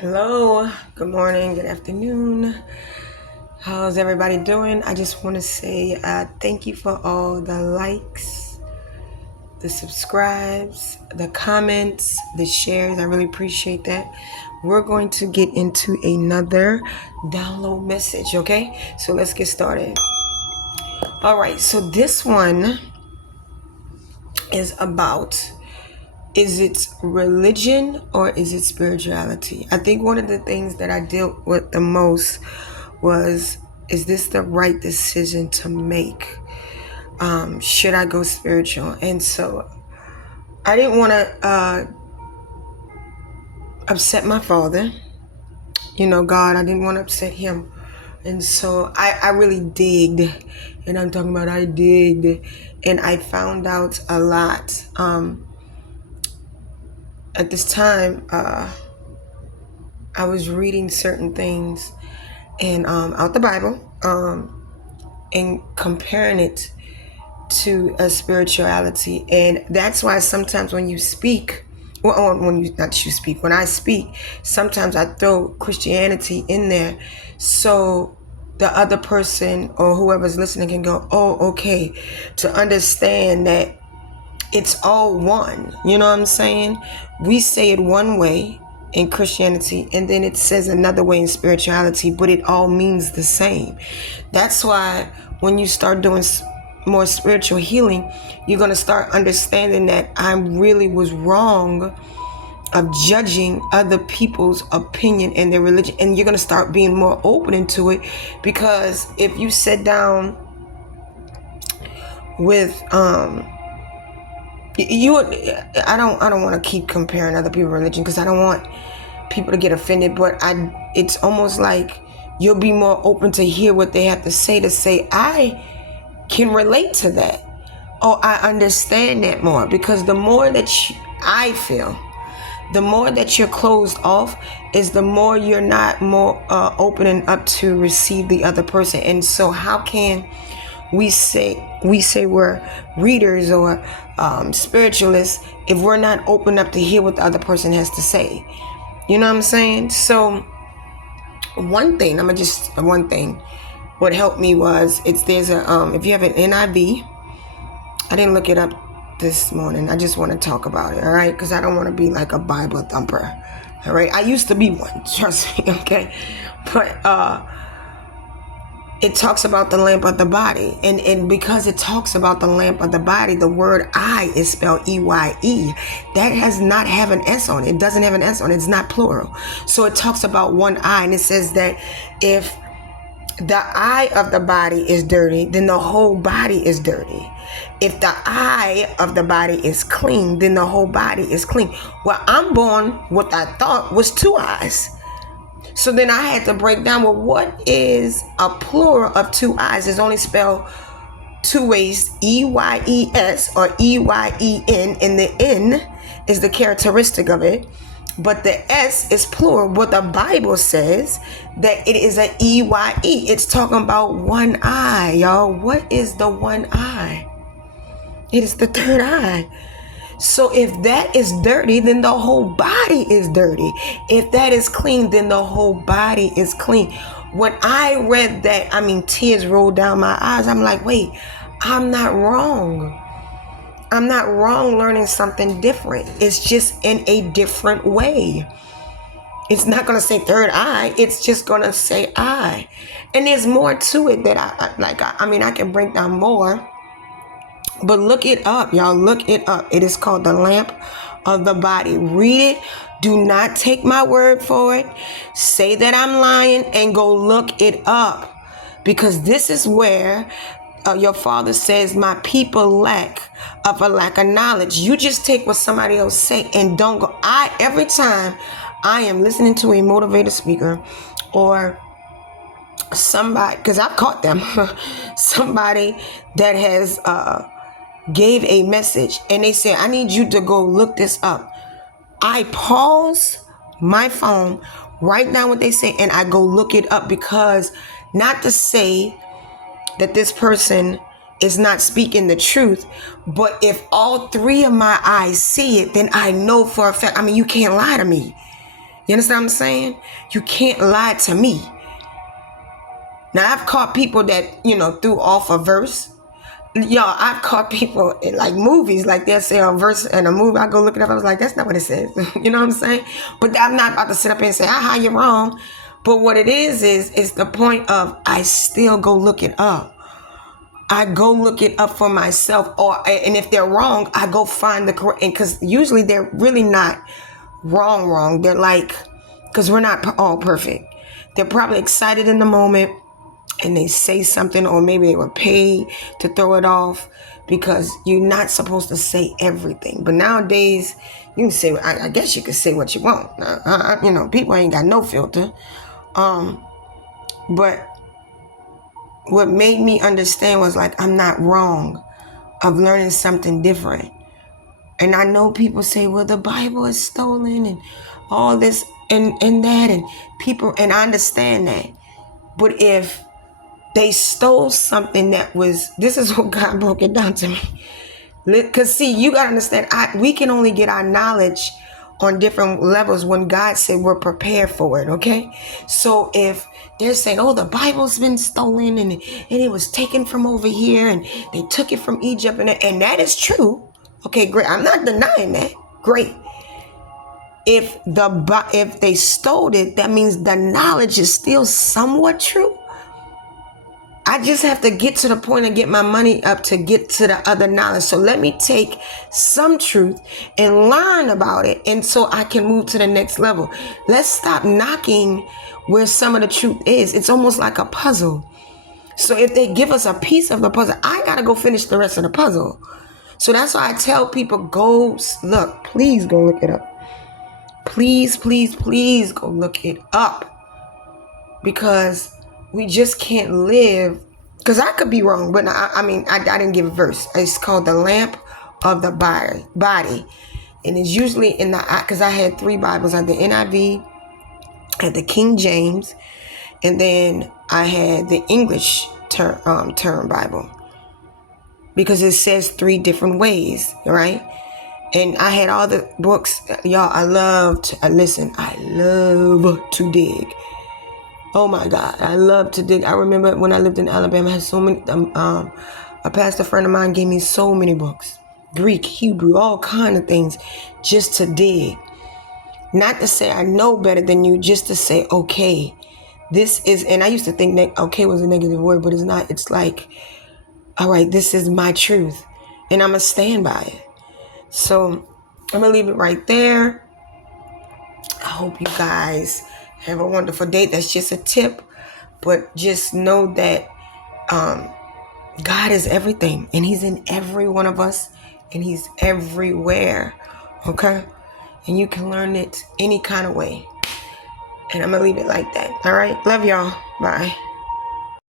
Hello, good morning, good afternoon. How's everybody doing? I just want to say thank you for all the likes, the subscribes, the comments, the shares. I really appreciate that. We're going to get into another download message, okay? So let's get started. All right, so this one is about, is it religion or is it spirituality? I think one of the things that I dealt with the most was, is this the right decision to make? Should I go spiritual? And so I didn't want to upset my father. God, I didn't want to upset him. And so I really digged, and I'm talking about I digged, and I found out a lot. At this time, I was reading certain things and out the Bible, and comparing it to a spirituality. And that's why sometimes when you speak, when I speak, sometimes I throw Christianity in there so the other person or whoever's listening can go, oh, okay, to understand that it's all one. You know what I'm saying? We say it one way in Christianity, and then it says another way in spirituality, but it all means the same. That's why when you start doing more spiritual healing, you're going to start understanding that I really was wrong of judging other people's opinion and their religion, and you're going to start being more open into it. Because if you sit down with I don't want to keep comparing other people's religion, because I don't want people to get offended, but it's almost like you'll be more open to hear what they have to say I can relate to that, or I understand that more. Because the more that I feel, the more that you're closed off, is the more you're not more open and up to receive the other person. And so how can we say we're readers or spiritualists if we're not open up to hear what the other person has to say? You know what I'm saying? So one thing what helped me was, there's a if you have an NIV, I didn't look it up this morning, I just want to talk about it, all right? Because I don't want to be like a Bible thumper, all right? I used to be one, trust me, okay? But it talks about the lamp of the body. And because it talks about the lamp of the body, the word I is spelled EYE. That has not have an S on it. It doesn't have an S on it. It's not plural. So it talks about one eye. And it says that if the eye of the body is dirty, then the whole body is dirty. If the eye of the body is clean, then the whole body is clean. Well, I'm born, what I thought was two eyes. So then I had to break down, well, what is a plural of two eyes? It's only spelled two ways, EYES or EYEN, and the N is the characteristic of it, but the S is plural. But the Bible says that it is a EYE. It's talking about one eye, y'all. What is the one eye? It is the third eye. So if that is dirty, then the whole body is dirty. If that is clean, then the whole body is clean. When I read that, tears rolled down my eyes. I'm like, wait, I'm not wrong. I'm not wrong learning something different. It's just in a different way. It's not going to say third eye. It's just going to say eye. And there's more to it that I can break down more. But look it up, y'all. Look it up. It is called the lamp of the body. Read it. Do not take my word for it. Say that I'm lying and go look it up. Because this is where your father says, my people lack of knowledge. You just take what somebody else say and don't go. Every time I am listening to a motivated speaker or somebody, because I've caught them, somebody that has gave a message and they say, I need you to go look this up. I pause my phone, write down what they say, and I go look it up. Because not to say that this person is not speaking the truth, but if all three of my eyes see it, then I know for a fact, you can't lie to me. You understand what I'm saying? You can't lie to me. Now, I've caught people that, threw off a verse. Y'all, I've caught people in like movies, like they'll say a verse in a movie. I go look it up. I was like, that's not what it says. You know what I'm saying? But I'm not about to sit up here and say, aha, you're wrong. But what it is it's the point of I still go look it up. I go look it up for myself, and if they're wrong, I go find the correct. Because usually they're really not wrong. They're like, because we're not all perfect. They're probably excited in the moment, and they say something, or maybe they were paid to throw it off, because you're not supposed to say everything. But nowadays, you can say, I guess you can say what you want. People ain't got no filter. But what made me understand was like, I'm not wrong of learning something different. And I know people say, well, the Bible is stolen and all this and that, and people, and I understand that. But if they stole something this is what God broke it down to me. Because see, you got to understand, we can only get our knowledge on different levels when God said we're prepared for it, okay? So if they're saying, oh, the Bible's been stolen and it was taken from over here and they took it from Egypt, and that is true. Okay, great. I'm not denying that. Great. If they stole it, that means the knowledge is still somewhat true. I just have to get to the point and get my money up to get to the other knowledge. So let me take some truth and learn about it, and so I can move to the next level. Let's stop knocking where some of the truth is. It's almost like a puzzle. So if they give us a piece of the puzzle, I got to go finish the rest of the puzzle. So that's why I tell people, please go look it up. Please, please, please go look it up. Because we just can't live, because I could be wrong, but I didn't give a verse. It's called the lamp of the body. And it's usually because I had 3 Bibles. I had the NIV, I had the King James, and then I had the English term Bible. Because it says 3 different ways, right? And I had all the books. Y'all, I love to dig. Oh my God, I love to dig. I remember when I lived in Alabama, I had so many, a pastor friend of mine gave me so many books. Greek, Hebrew, all kind of things, just to dig. Not to say I know better than you, just to say, okay, this is, and I used to think that okay was a negative word, but it's not. It's like, all right, this is my truth, and I'm going to stand by it. So I'm going to leave it right there. I hope you guys have a wonderful day. That's just a tip, but just know that God is everything, and He's in every one of us, and He's everywhere, okay? And you can learn it any kind of way. And I'm going to leave it like that, all right? Love y'all. Bye.